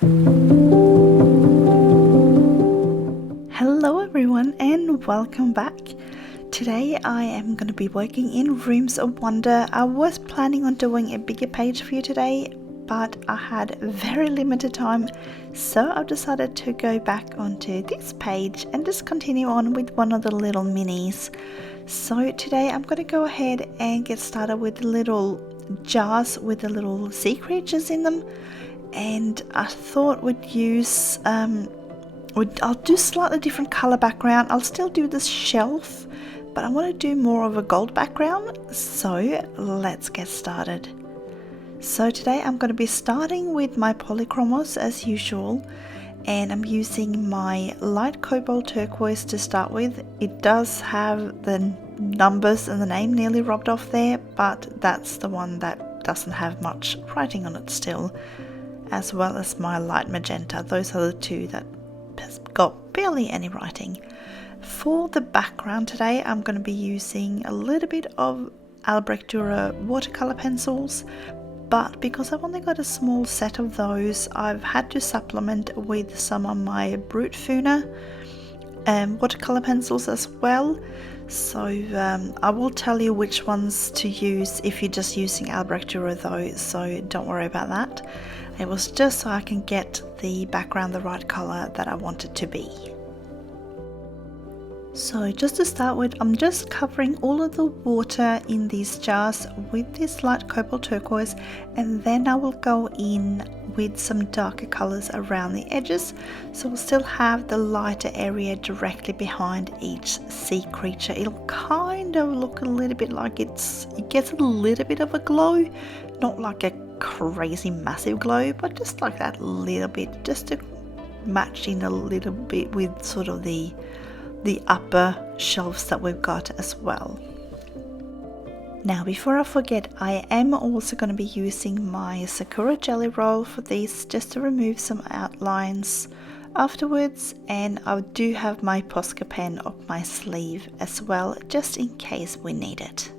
Hello everyone and welcome back. Today I am going to be working in Rooms of Wonder. I was planning on doing a bigger page for you today, but I had very limited time, so I've decided to go back onto this page and just continue on with one of the little minis. So today I'm going to go ahead and get started with the little jars with the little sea creatures in them, and I thought we'd use I'll do slightly different color background. I'll still do this shelf, but I want to do more of a gold background, so let's get started. So today I'm going to be starting with my Polychromos as usual, and I'm using my light cobalt turquoise to start with. It does have the numbers and the name nearly rubbed off there, but that's the one that doesn't have much writing on it still, as well as my light magenta. Those are the two that has got barely any writing. For the background today I'm going to be using a little bit of Albrecht Dürer Watercolour Pencils, but because I've only got a small set of those, I've had to supplement with some of my Brutfuner Watercolour Pencils as well. So I will tell you which ones to use if you're just using Albrecht Dürer though, so don't worry about that. It was just so I can get the background the right colour that I want it to be. So just to start with, I'm just covering all of the water in these jars with this light cobalt turquoise, and then I will go in with some darker colours around the edges, so we'll still have the lighter area directly behind each sea creature. It'll kind of look a little bit like it gets a little bit of a glow, not like a crazy massive glow, but just like that little bit, just to match in a little bit with sort of the upper shelves that we've got as well. Now before I forget, I am also going to be using my Sakura jelly roll for these, just to remove some outlines afterwards, and I do have my Posca pen up my sleeve as well, just in case we need it.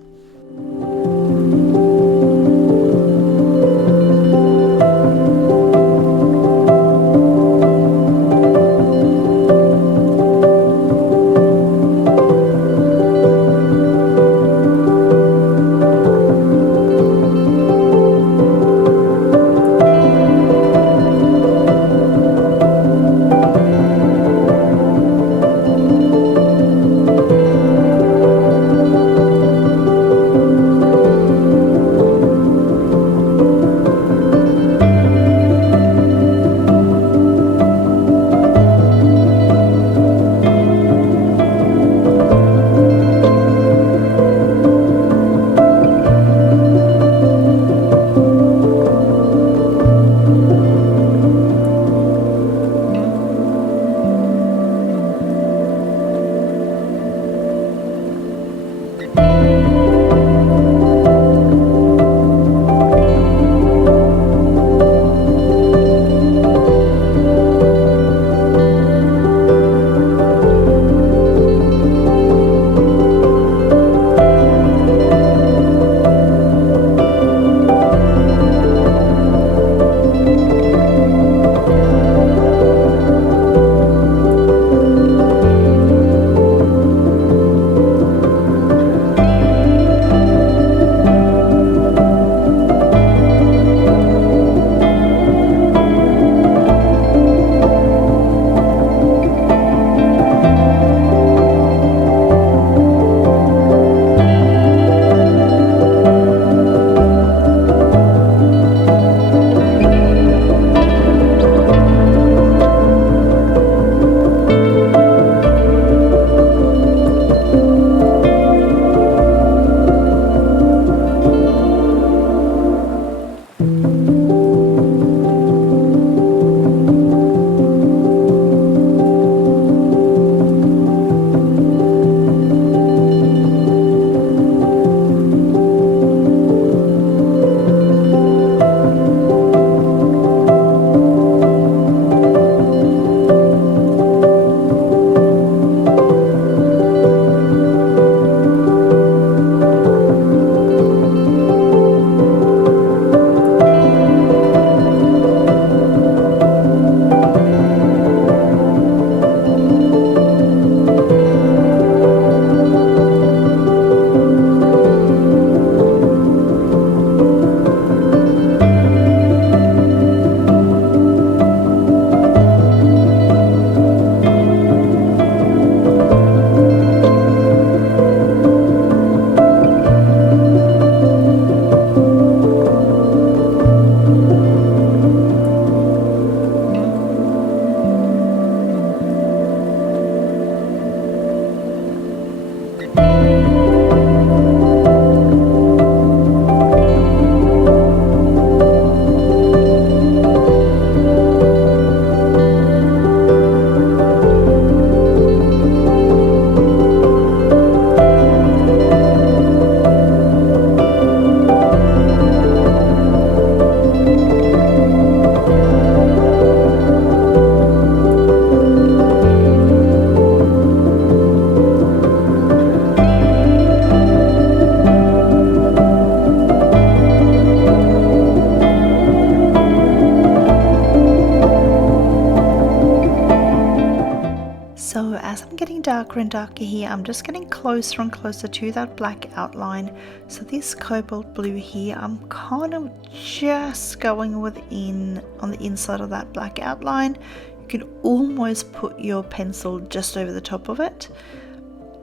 darker and darker here, I'm just getting closer and closer to that black outline. So this cobalt blue here, I'm kind of just going within on the inside of that black outline. You can almost put your pencil just over the top of it,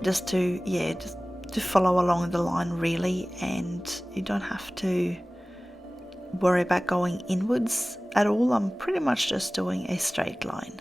just to follow along the line really, and you don't have to worry about going inwards at all. I'm pretty much just doing a straight line.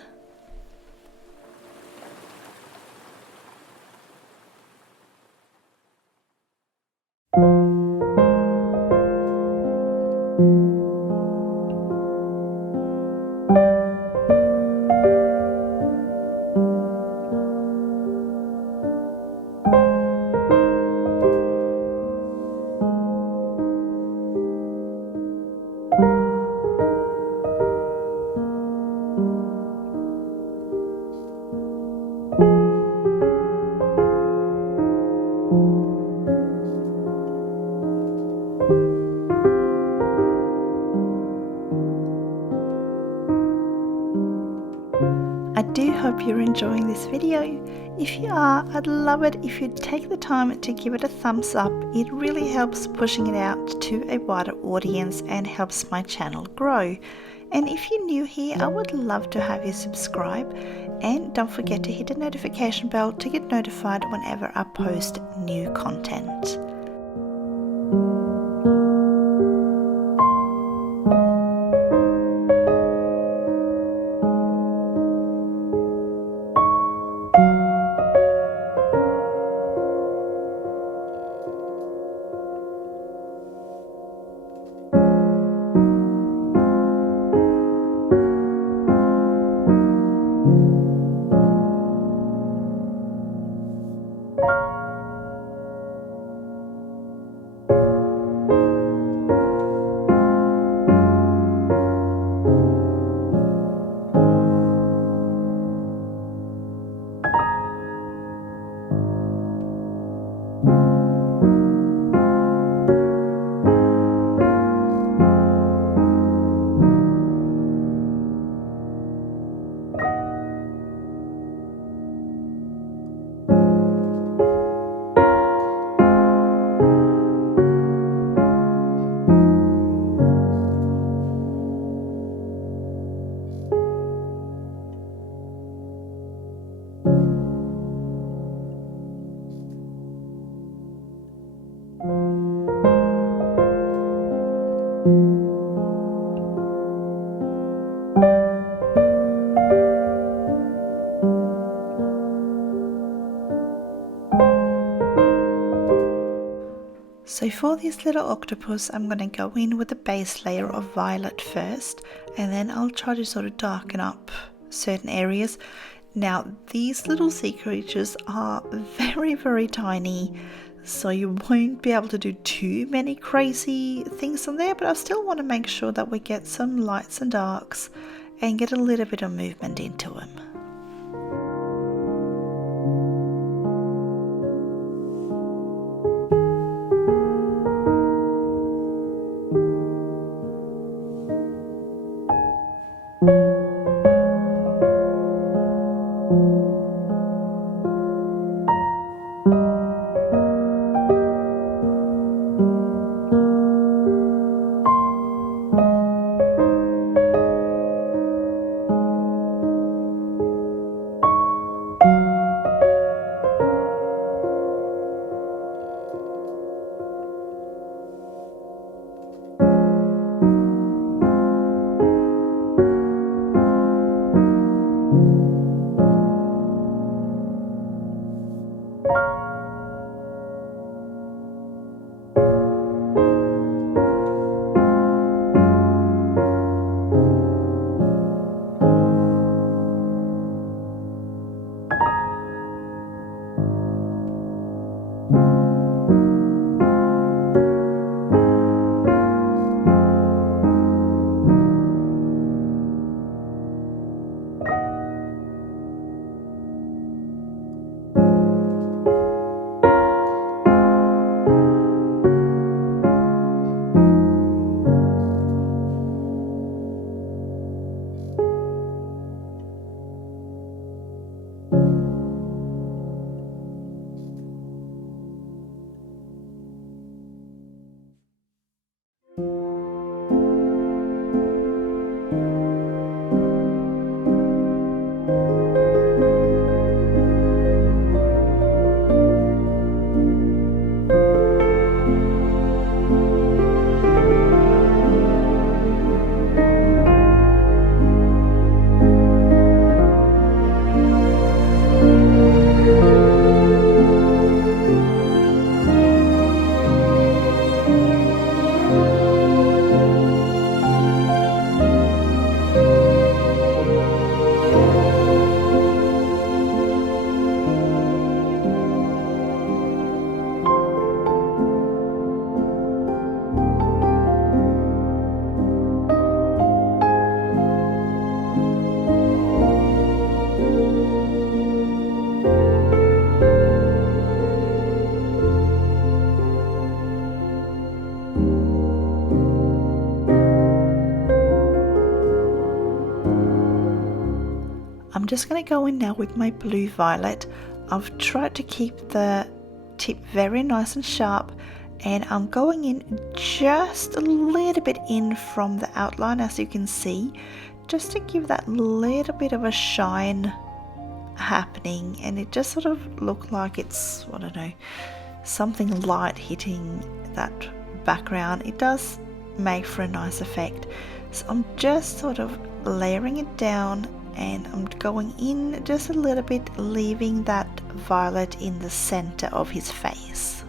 I do hope you're enjoying this video. If you are, I'd love it if you'd take the time to give it a thumbs up. It really helps pushing it out to a wider audience and helps my channel grow. And if you're new here, I would love to have you subscribe, and don't forget to hit the notification bell to get notified whenever I post new content. So for this little octopus, I'm going to go in with a base layer of violet first, and then I'll try to sort of darken up certain areas. Now these little sea creatures are very, very tiny, so you won't be able to do too many crazy things on there, but I still want to make sure that we get some lights and darks and get a little bit of movement into them. I'm just going to go in now with my blue violet. I've tried to keep the tip very nice and sharp, and I'm going in just a little bit in from the outline, as you can see, just to give that little bit of a shine happening, and it just sort of look like it's, I don't know, something light hitting that background. It does make for a nice effect. So I'm just sort of layering it down, and I'm going in just a little bit, leaving that violet in the center of his face.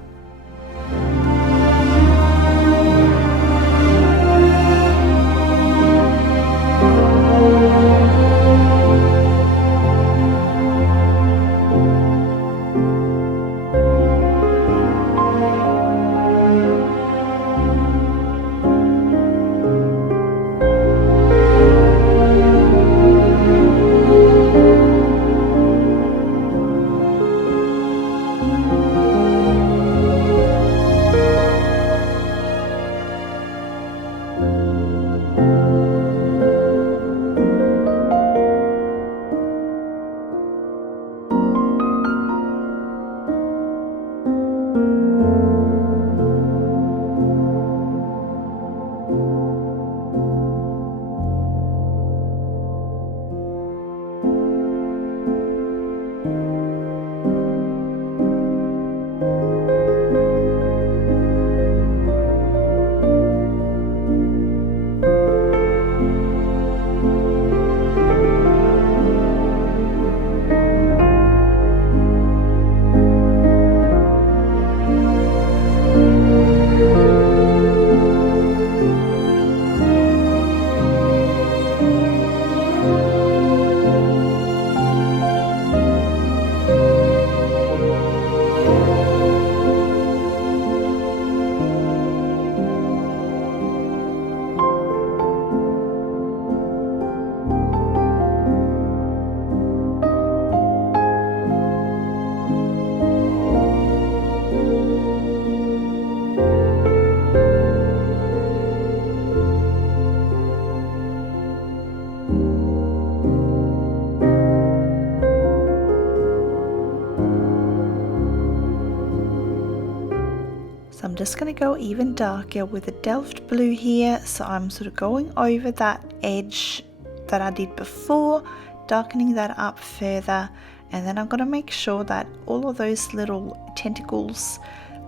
So I'm just going to go even darker with the Delft blue here. So I'm sort of going over that edge that I did before, darkening that up further, and then I'm going to make sure that all of those little tentacles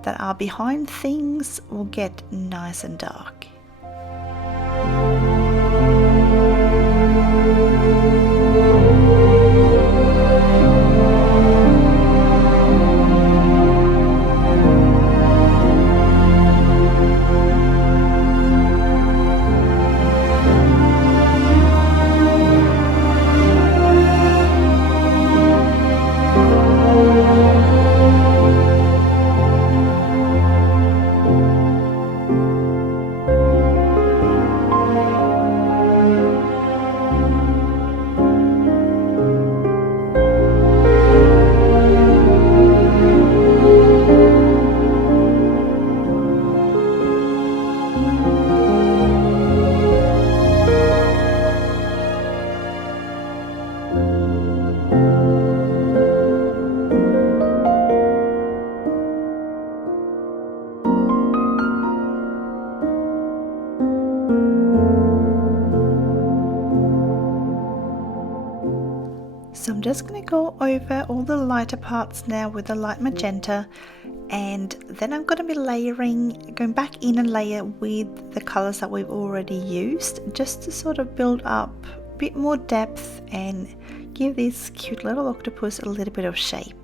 that are behind things will get nice and dark. So I'm just going to go over all the lighter parts now with the light magenta, and then I'm going to be going back in and layer with the colors that we've already used, just to sort of build up a bit more depth and give this cute little octopus a little bit of shape.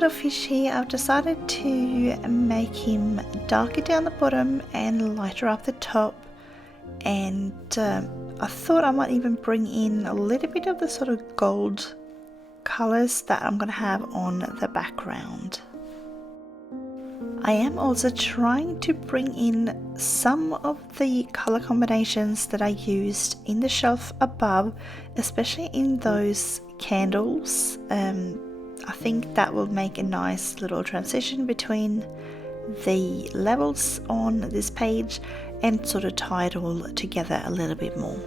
little fish here, I've decided to make him darker down the bottom and lighter up the top, and I thought I might even bring in a little bit of the sort of gold colours that I'm going to have on the background. I am also trying to bring in some of the colour combinations that I used in the shelf above, especially in those candles. I think that will make a nice little transition between the levels on this page and sort of tie it all together a little bit more.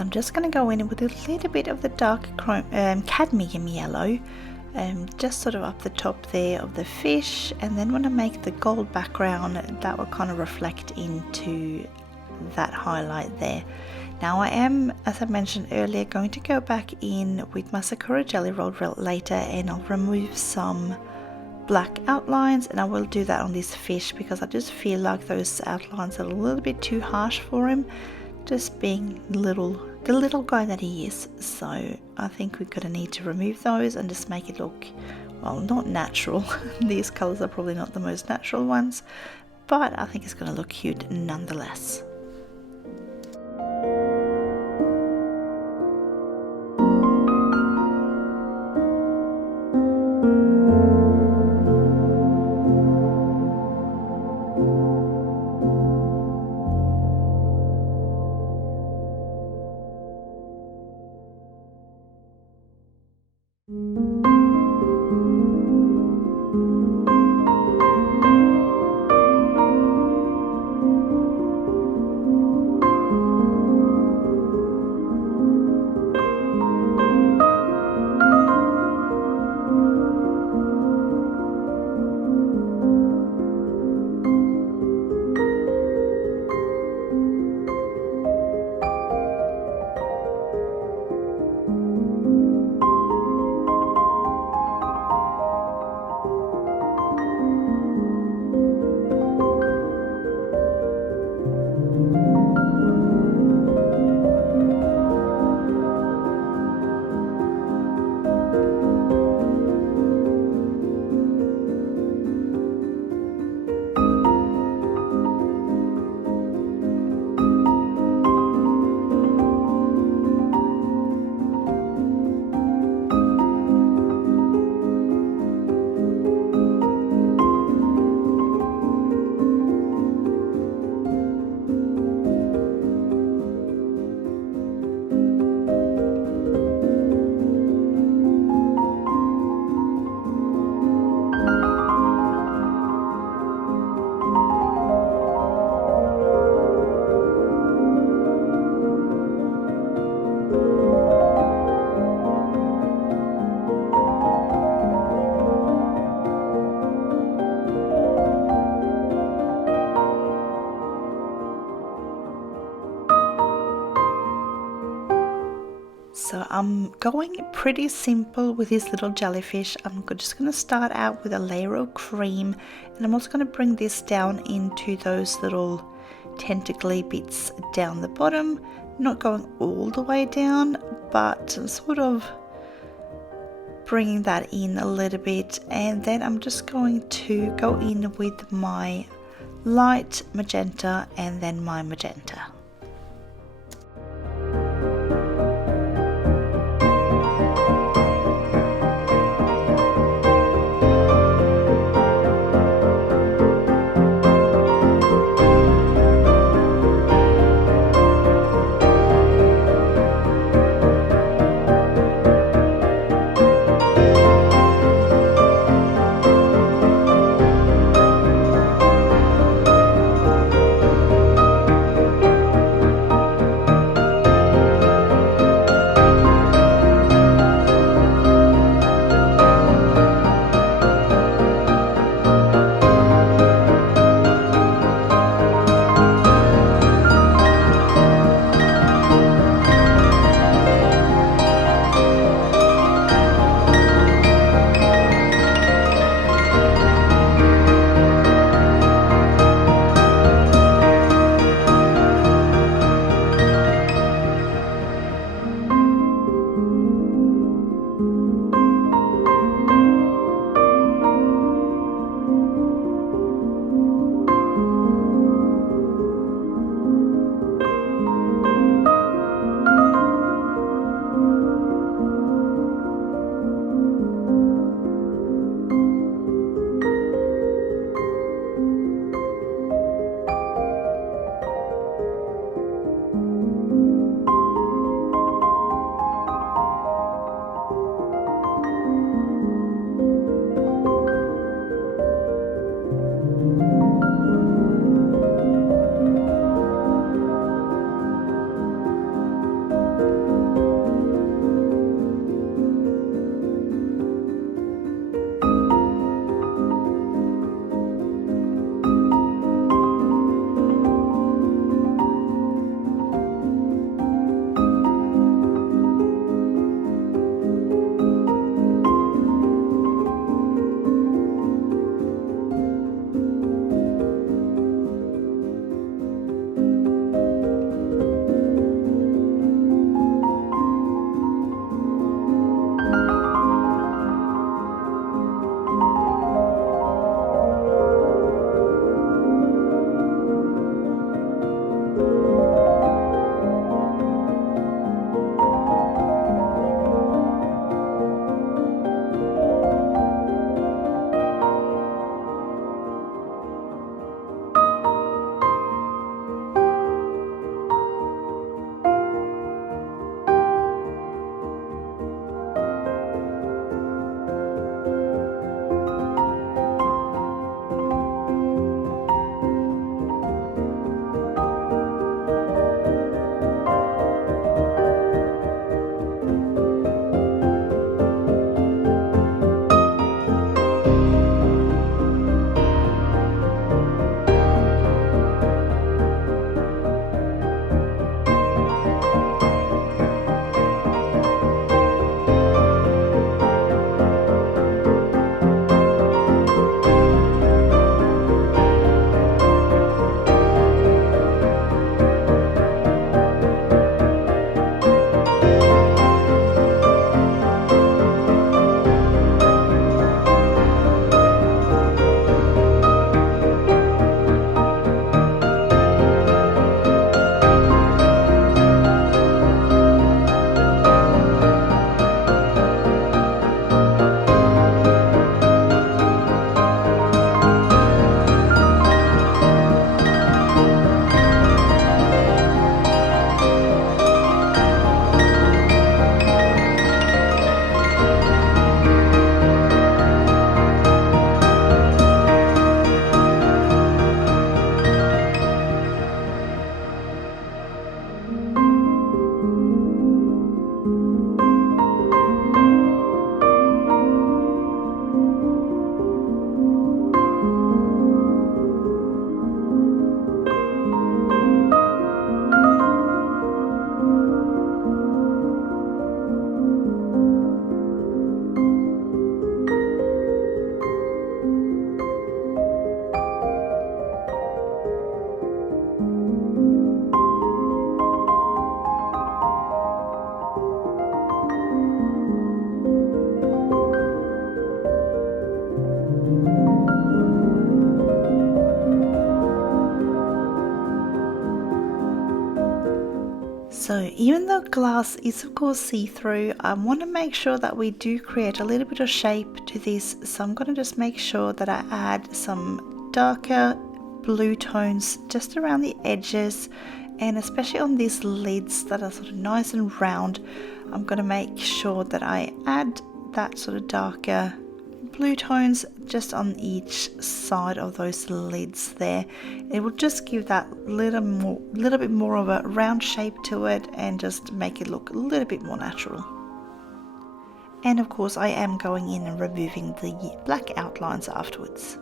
I'm just going to go in with a little bit of the dark cadmium yellow, just sort of up the top there of the fish, and then when I make the gold background, that will kind of reflect into that highlight there. Now I am, as I mentioned earlier, going to go back in with my Sakura Jelly Roll later, and I'll remove some black outlines, and I will do that on this fish because I just feel like those outlines are a little bit too harsh for him, just being the little guy that he is. So I think we're going to need to remove those and just make it look, well, not natural. These colors are probably not the most natural ones, but I think it's going to look cute nonetheless. So I'm going pretty simple with this little jellyfish. I'm just going to start out with a layer of cream, and I'm also going to bring this down into those little tentacly bits down the bottom, not going all the way down, but sort of bringing that in a little bit. And then I'm just going to go in with my light magenta and then my magenta. So even though glass is of course see-through, I want to make sure that we do create a little bit of shape to this. So I'm going to just make sure that I add some darker blue tones just around the edges, and especially on these lids that are sort of nice and round. I'm going to make sure that I add that sort of darker blue tones just on each side of those lids there. It will just give that little bit more of a round shape to it and just make it look a little bit more natural. And of course I am going in and removing the black outlines afterwards.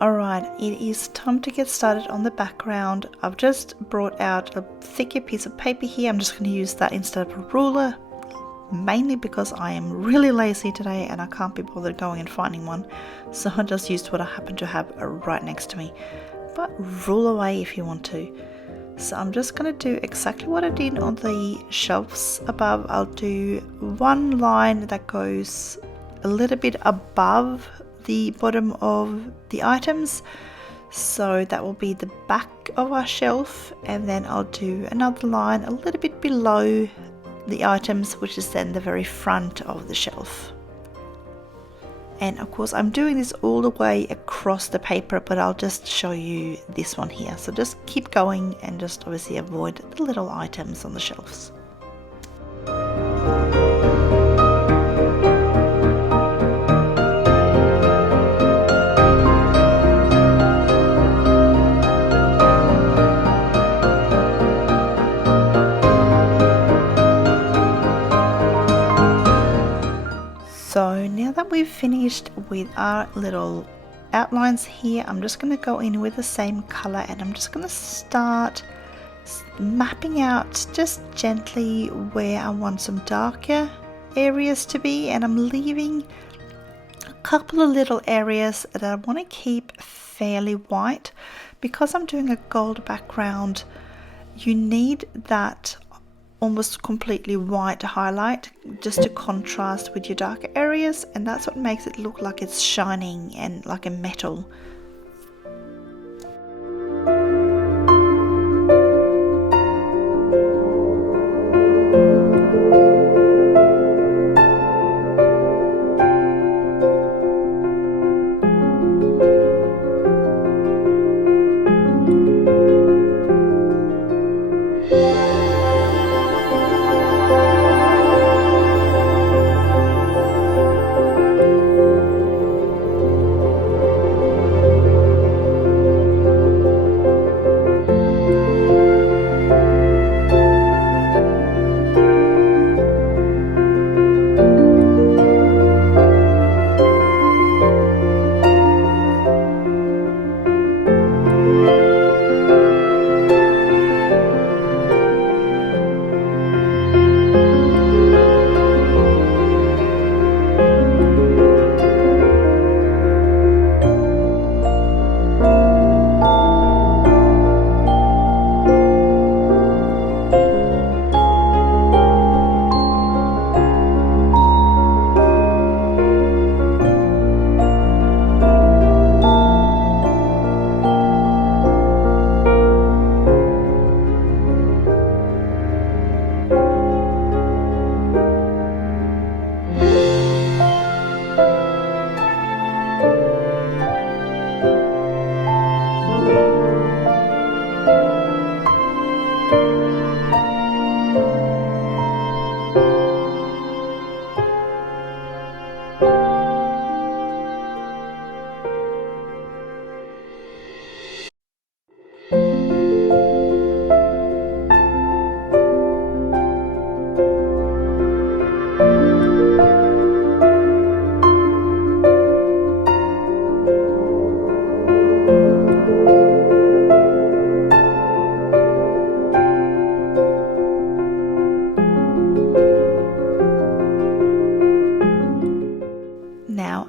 Alright, it is time to get started on the background. I've just brought out a thicker piece of paper here. I'm just going to use that instead of a ruler, mainly because I am really lazy today and I can't be bothered going and finding one. So I just used what I happen to have right next to me. But rule away if you want to. So I'm just going to do exactly what I did on the shelves above. I'll do one line that goes a little bit above the bottom of the items, so that will be the back of our shelf, and then I'll do another line a little bit below the items, which is then the very front of the shelf. And of course I'm doing this all the way across the paper, but I'll just show you this one here. So just keep going and just obviously avoid the little items on the shelves. So now that we've finished with our little outlines here, I'm just going to go in with the same color and I'm just going to start mapping out just gently where I want some darker areas to be, and I'm leaving a couple of little areas that I want to keep fairly white. Because I'm doing a gold background, you need that almost completely white highlight just to contrast with your darker areas, and that's what makes it look like it's shining and like a metal.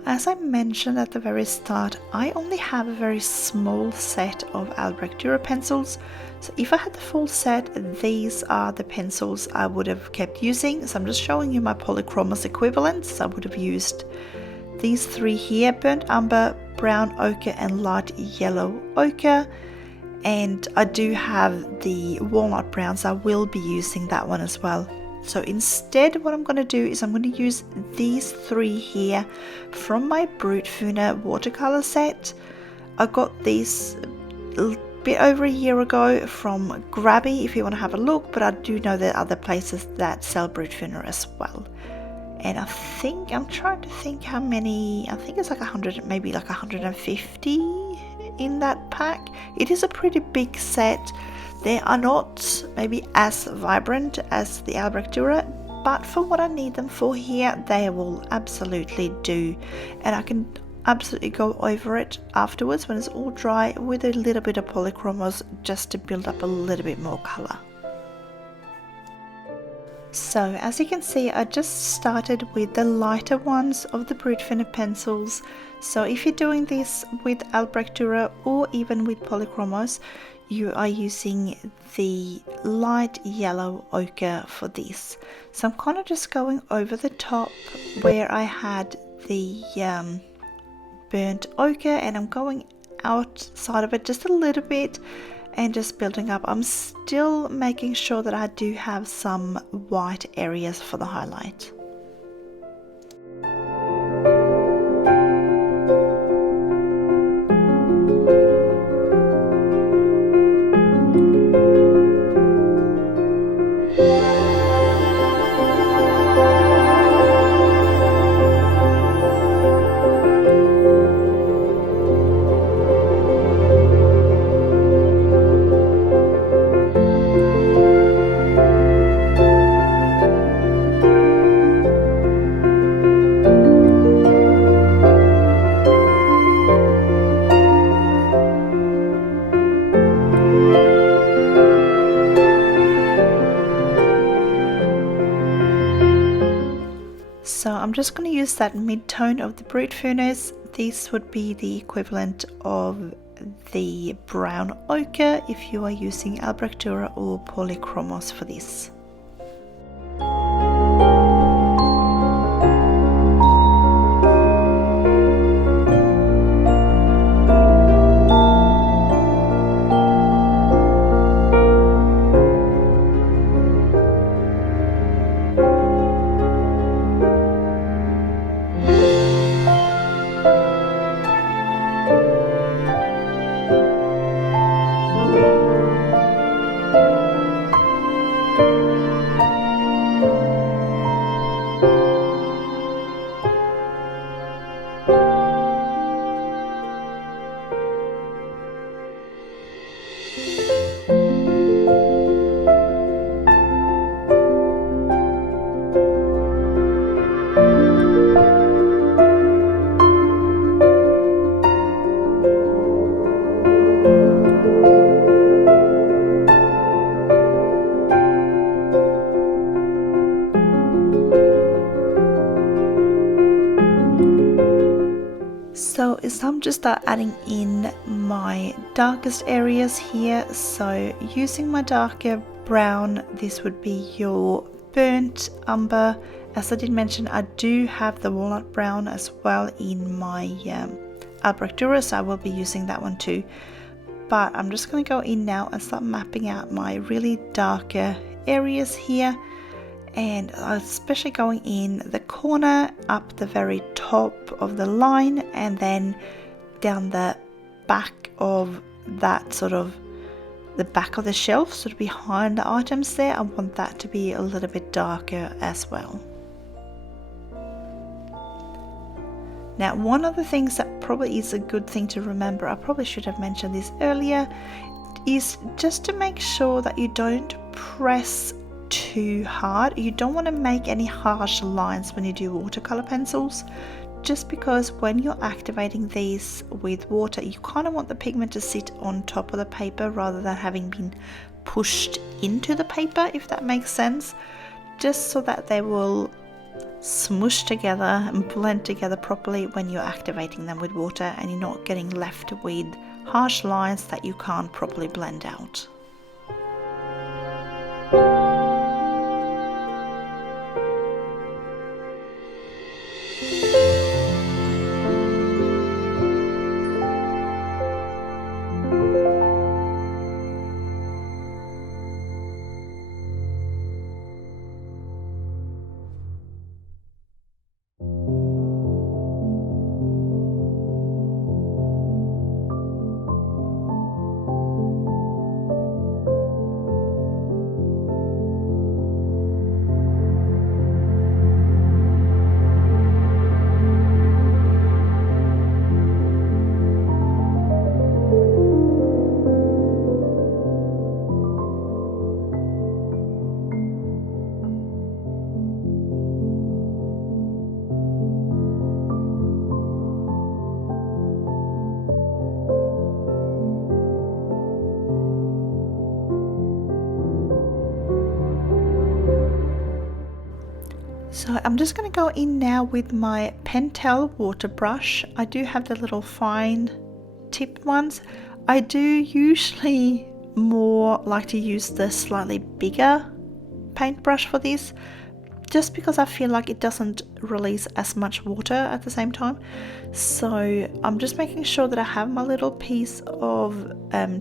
As I mentioned at the very start, I only have a very small set of Albrecht Dürer pencils, so if I had the full set, these are the pencils I would have kept using. So I'm just showing you my Polychromos equivalents. I would have used these three here: burnt umber, brown ochre and light yellow ochre, and I do have the walnut brown, so I will be using that one as well. So instead what I'm going to do is I'm going to use these three here from my Brutfuner Watercolour set. I got these a bit over a year ago from Grabby if you want to have a look, but I do know there are other places that sell Brutfuner as well. And I think, I'm trying to think how many, I think it's like 100, maybe like 150 in that pack. It is a pretty big set. They are not maybe as vibrant as the Albrecht Dürer, but for what I need them for here, they will absolutely do. And I can absolutely go over it afterwards when it's all dry with a little bit of Polychromos just to build up a little bit more colour. So as you can see, I just started with the lighter ones of the Brutfuner pencils. So if you're doing this with Albrecht Dürer or even with Polychromos, you are using the light yellow ochre for this. So I'm kind of just going over the top where I had the burnt ochre, and I'm going outside of it just a little bit and just building up. I'm still making sure that I do have some white areas for the highlight. just going to use that mid-tone of the Brutfuners. This would be the equivalent of the brown ochre if you are using Albrecht Dürer or Polychromos for this. So it's time to start adding in my darkest areas here. So using my darker brown, this would be your burnt umber. As I did mention, I do have the walnut brown as well in my Albrecht Dürer, so I will be using that one too. But I'm just going to go in now and start mapping out my really darker areas here. And especially going in the corner, up the very top of the line, and then down the back of that, sort of the back of the shelf, sort of behind the items there. I want that to be a little bit darker as well. Now, one of the things that probably is a good thing to remember, I probably should have mentioned this earlier, is just to make sure that you don't press too hard. You don't want to make any harsh lines when you do watercolor pencils, just because when you're activating these with water, you kind of want the pigment to sit on top of the paper rather than having been pushed into the paper, if that makes sense, just so that they will smush together and blend together properly when you're activating them with water, and you're not getting left with harsh lines that you can't properly blend out. So I'm just going to go in now with my Pentel water brush. I do have the little fine tipped ones. I do usually more like to use the slightly bigger paintbrush for this, just because I feel like it doesn't release as much water at the same time. So I'm just making sure that I have my little piece of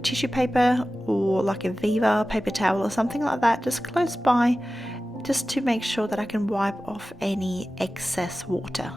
tissue paper, or like a Viva paper towel or something like that, just close by, just to make sure that I can wipe off any excess water.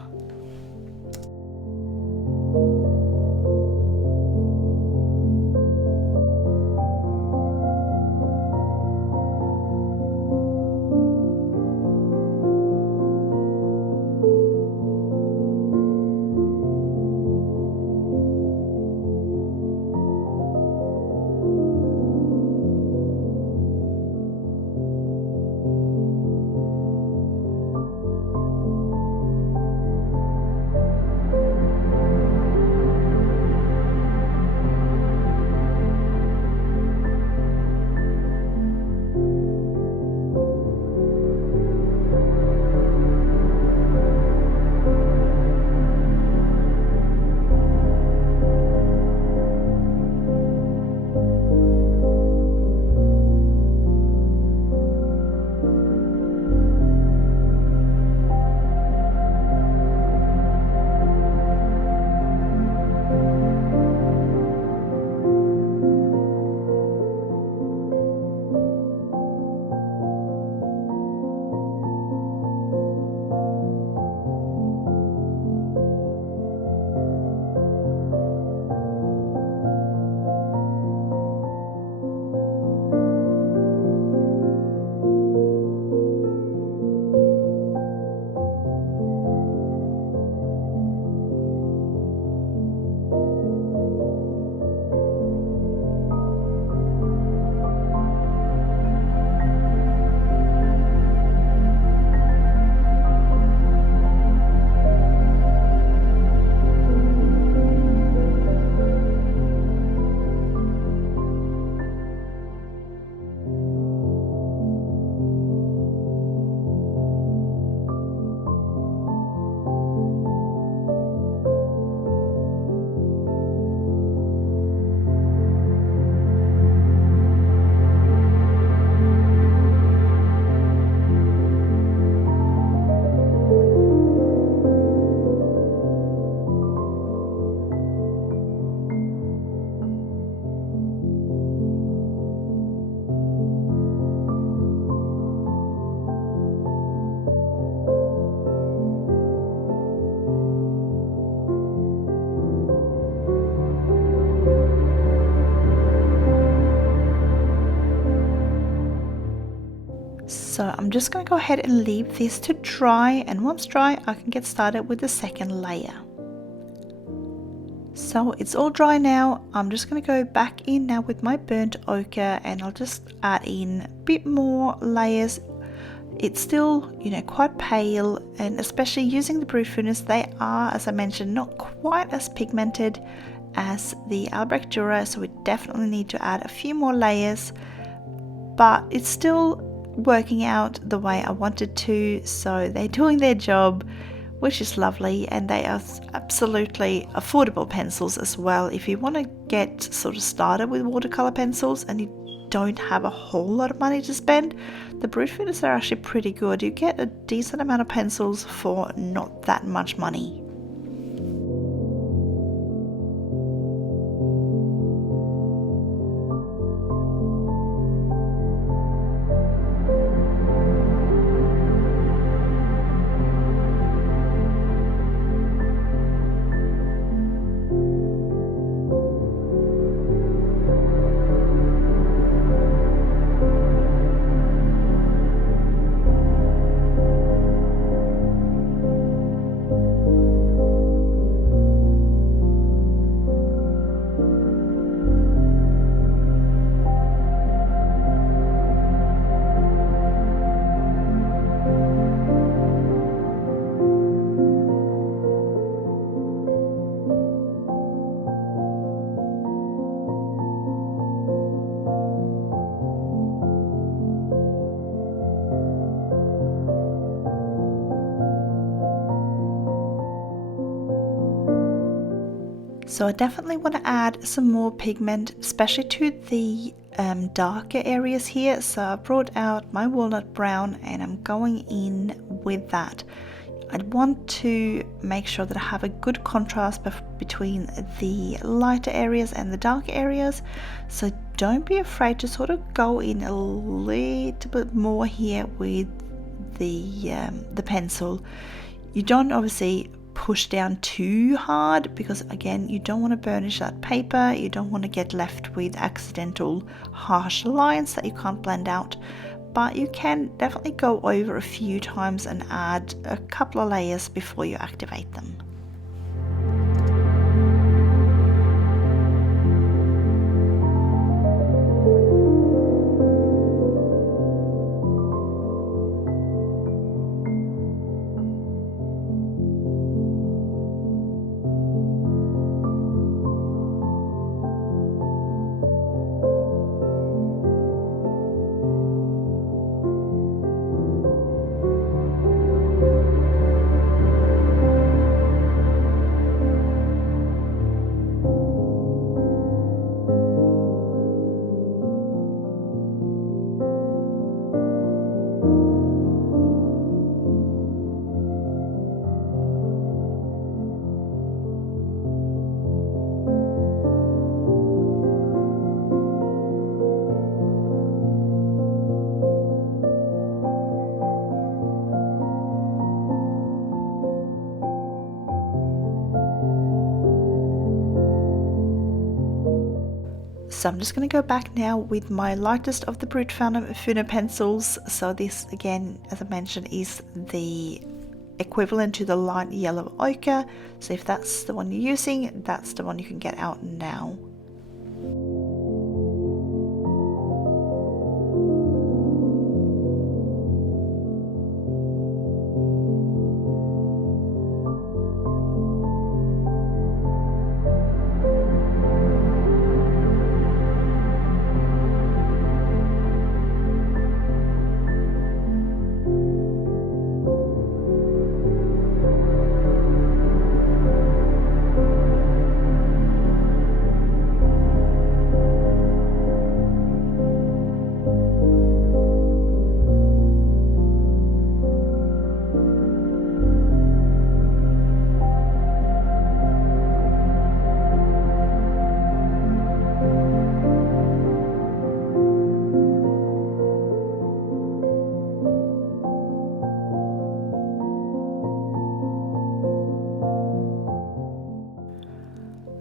just going to go ahead and leave this to dry, and once dry I can get started with the second layer. So it's all dry now. I'm just going to go back in now with my burnt ochre, and I'll just add in a bit more layers. It's still, you know, quite pale, and especially using the Brutfuners, they are, as I mentioned, not quite as pigmented as the Albrecht Dürer, so we definitely need to add a few more layers, but it's still working out the way I wanted to, so they're doing their job, which is lovely, and they are absolutely affordable pencils as well. If you want to get sort of started with watercolor pencils and you don't have a whole lot of money to spend, the Brutfuners are actually pretty good. You get a decent amount of pencils for not that much money. So I definitely want to add some more pigment, especially to the darker areas here. So I brought out my walnut brown and I'm going in with that. I want to make sure that I have a good contrast between the lighter areas and the darker areas. So don't be afraid to sort of go in a little bit more here with the pencil. You don't obviously push down too hard, because again, you don't want to burnish that paper. You don't want to get left with accidental harsh lines that you can't blend out, but you can definitely go over a few times and add a couple of layers before you activate them. So I'm just going to go back now with my lightest of the Brutfuner pencils. So this again, as I mentioned, is the equivalent to the light yellow ochre. So if that's the one you're using, that's the one you can get out now.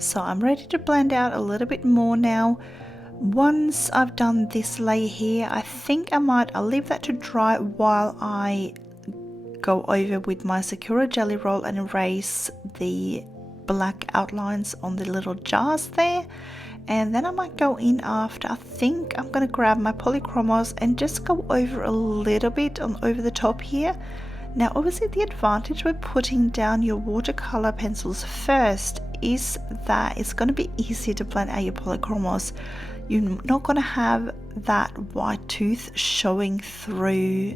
So I'm ready to blend out a little bit more now. Once I've done this layer here, I think I'll leave that to dry while I go over with my Sakura jelly roll and erase the black outlines on the little jars there. And then I might go in after. I think I'm going to grab my Polychromos and just go over a little bit on over the top here. Now obviously the advantage with putting down your watercolor pencils first is that it's going to be easier to blend out your Polychromos. You're not going to have that white tooth showing through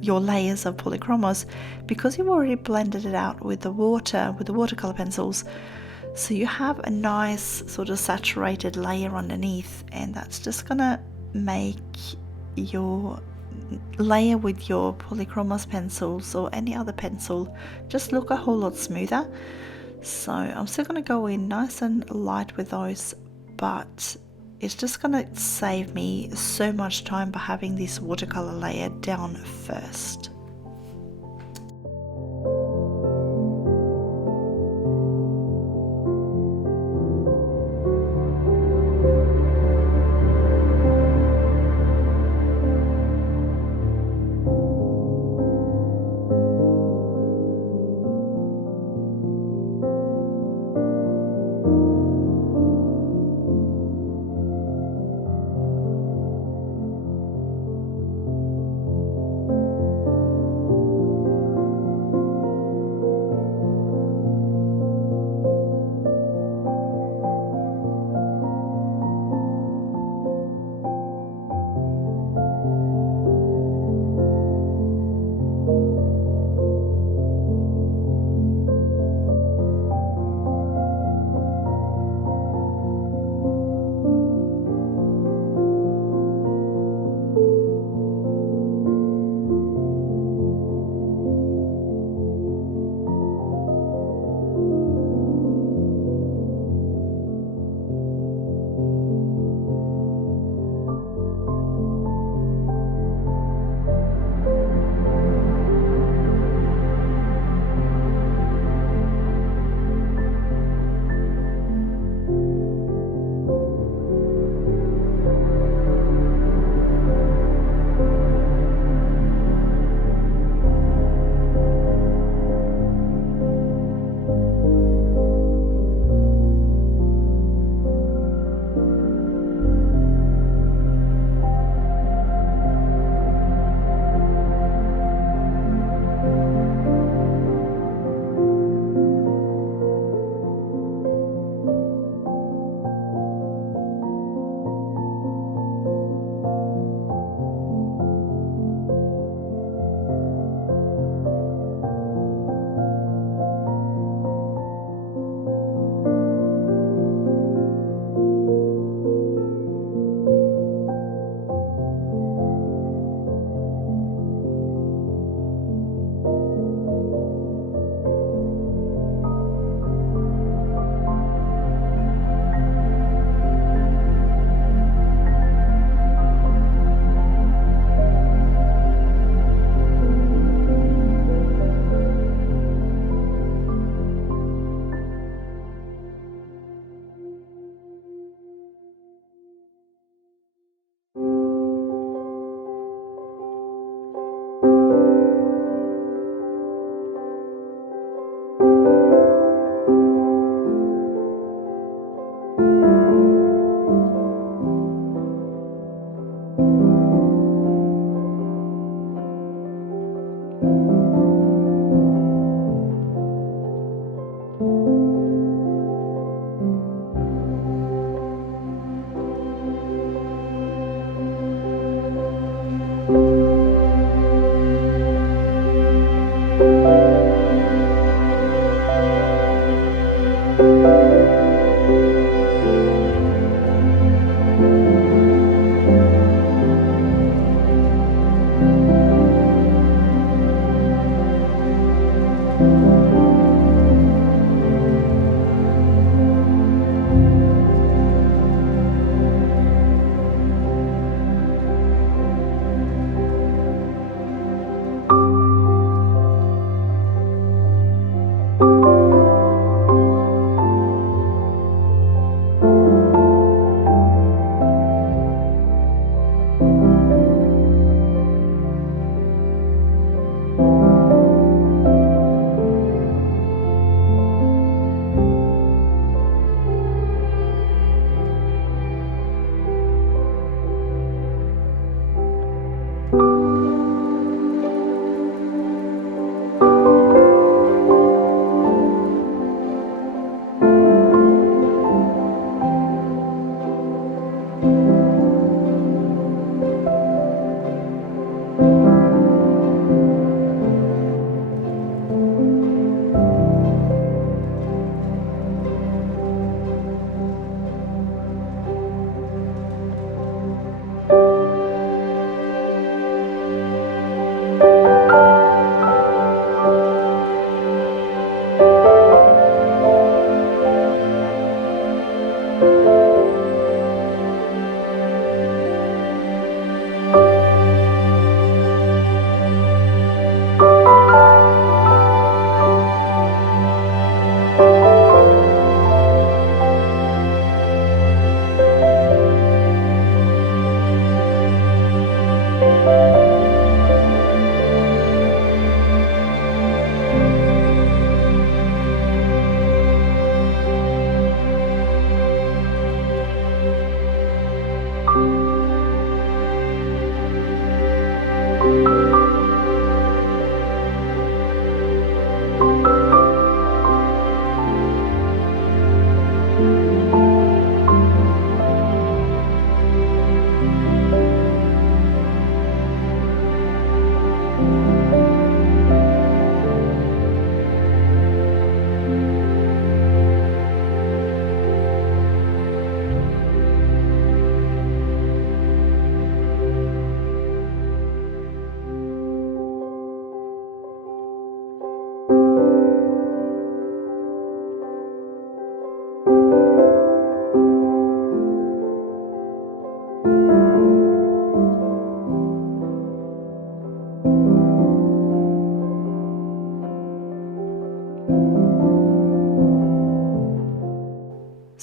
your layers of Polychromos because you've already blended it out with the watercolor pencils. So you have a nice sort of saturated layer underneath, and that's just gonna make your layer with your Polychromos pencils or any other pencil just look a whole lot smoother. So I'm still gonna go in nice and light with those, but it's just gonna save me so much time by having this watercolor layer down first.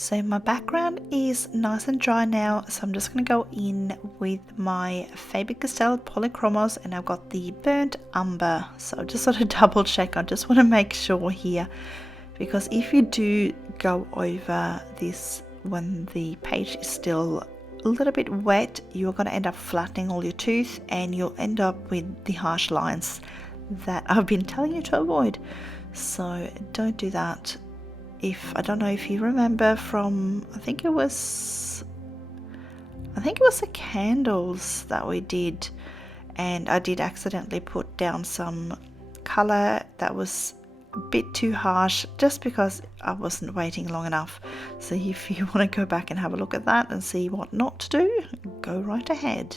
So my background is nice and dry now, so I'm just going to go in with my Faber-Castell Polychromos, and I've got the burnt umber. So just sort of double check, I just want to make sure here, because if you do go over this when the page is still a little bit wet, you're going to end up flattening all your tooth and you'll end up with the harsh lines that I've been telling you to avoid. So don't do that. I don't know if you remember from, I think it was the candles that we did, and I did accidentally put down some color that was a bit too harsh just because I wasn't waiting long enough. So if you want to go back and have a look at that and see what not to do, go right ahead.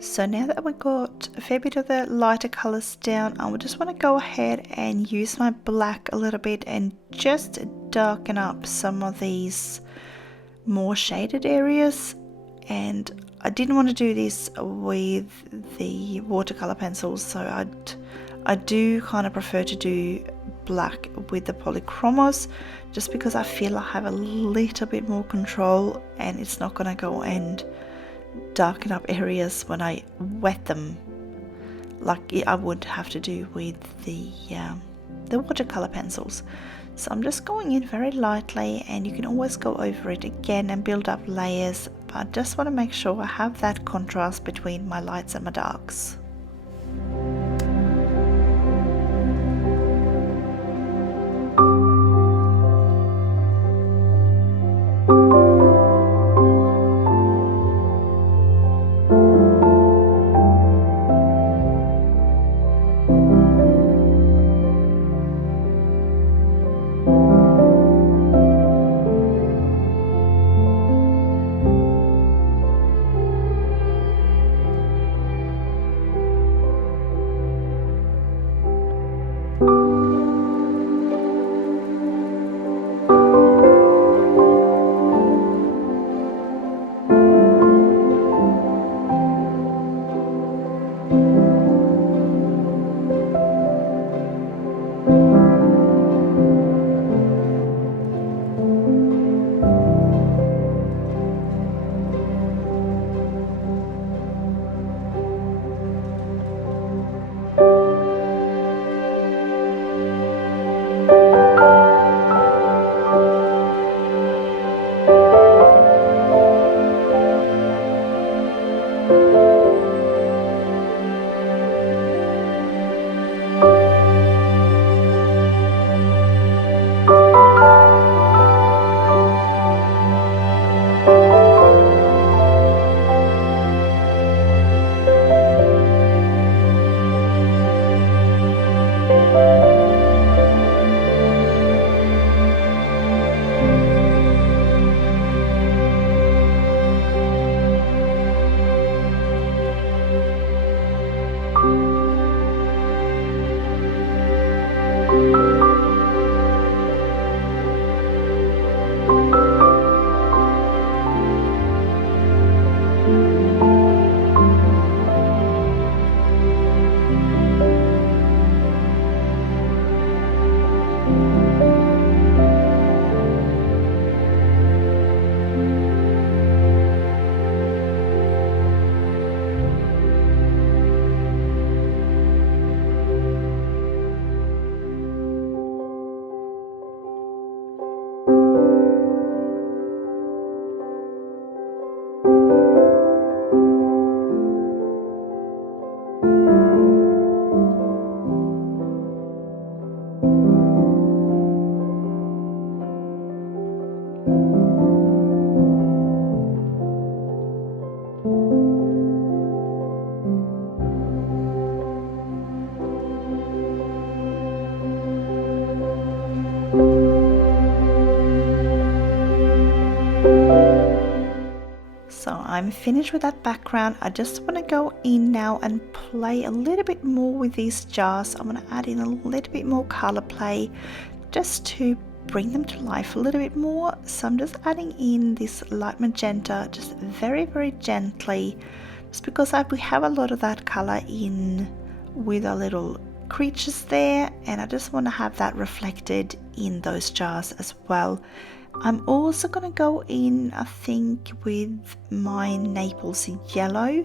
So now that we've got a fair bit of the lighter colours down, I would just want to go ahead and use my black a little bit and just darken up some of these more shaded areas. And I didn't want to do this with the watercolour pencils, so I do kind of prefer to do black with the Polychromos, just because I feel I have a little bit more control and it's not going to go and darken up areas when I wet them like I would have to do with the watercolor pencils. So I'm just going in very lightly, and you can always go over it again and build up layers, but I just want to make sure I have that contrast between my lights and my darks. I'm finished with that background. I just want to go in now and play a little bit more with these jars. I'm going to add in a little bit more color play just to bring them to life a little bit more. So I'm just adding in this light magenta just very, very gently, just because we have a lot of that color in with our little creatures there, and I just want to have that reflected in those jars as well. I'm also going to go in, I think, with my Naples yellow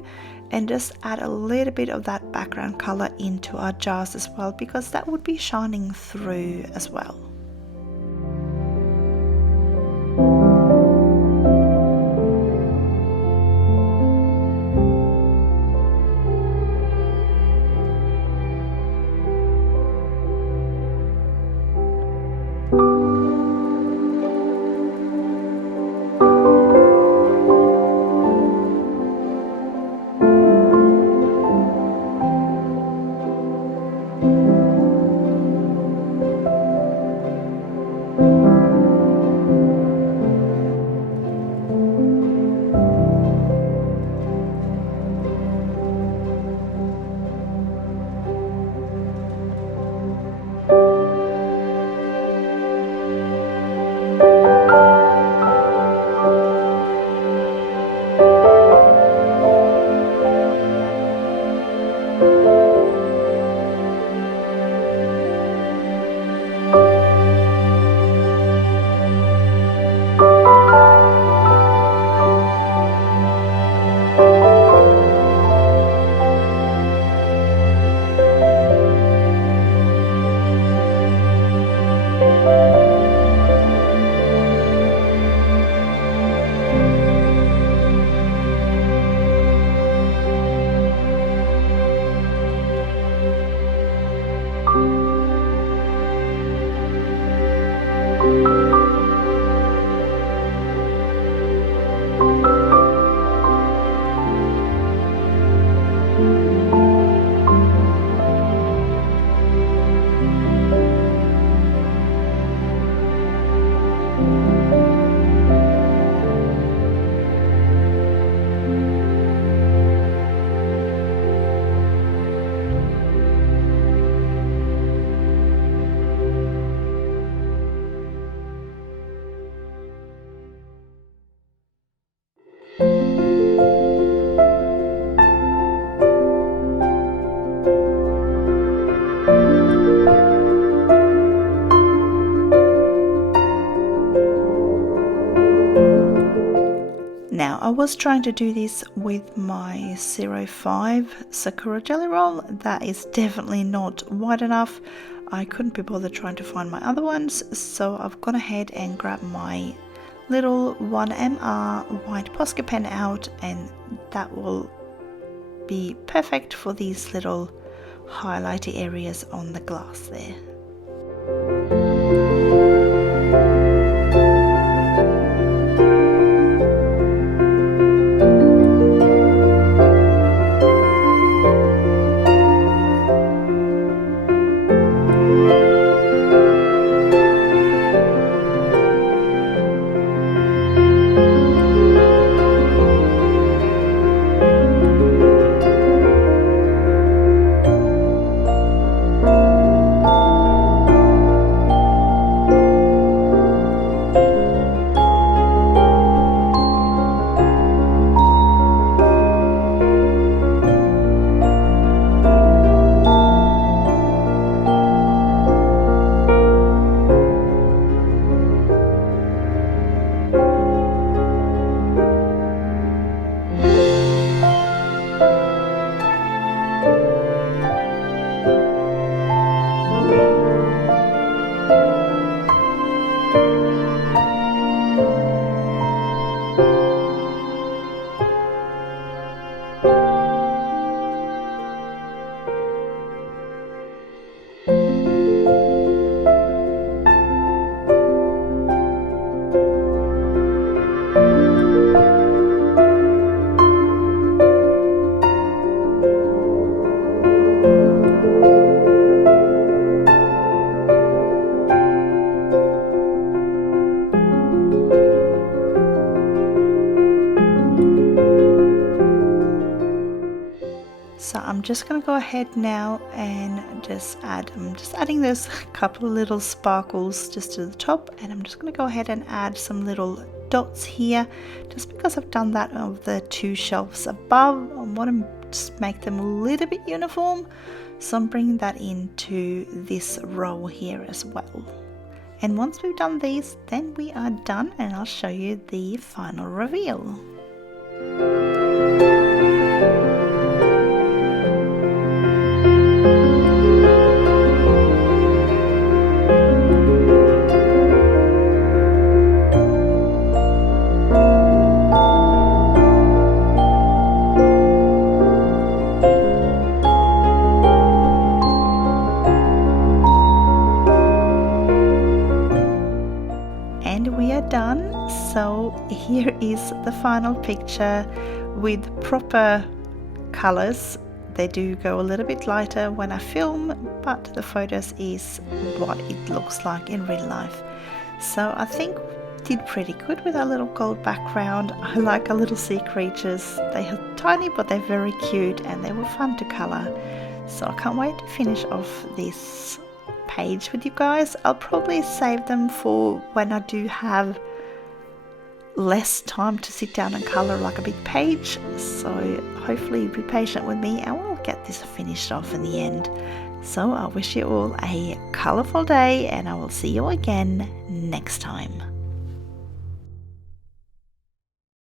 and just add a little bit of that background color into our jars as well, because that would be shining through as well. Now, I was trying to do this with my 05 Sakura jelly roll. That is definitely not wide enough. I couldn't be bothered trying to find my other ones, so I've gone ahead and grabbed my little 1mr white Posca pen out, and that will be perfect for these little highlighty areas on the glass there. So I'm just going to go ahead now and I'm just adding those couple of little sparkles just to the top, and I'm just going to go ahead and add some little dots here just because I've done that of the two shelves above. I want to just make them a little bit uniform, so I'm bringing that into this row here as well. And once we've done these, then we are done, and I'll show you the final reveal. Done. So here is the final picture with proper colors. They do go a little bit lighter when I film, but the photos is what it looks like in real life. So I think we did pretty good with our little gold background. I like our little sea creatures. They are tiny, but they're very cute and they were fun to color. So I can't wait to finish off this page with you guys. I'll probably save them for when I do have less time to sit down and color like a big page, so hopefully be patient with me and we'll get this finished off in the end. So I wish you all a colorful day, and I will see you again next time.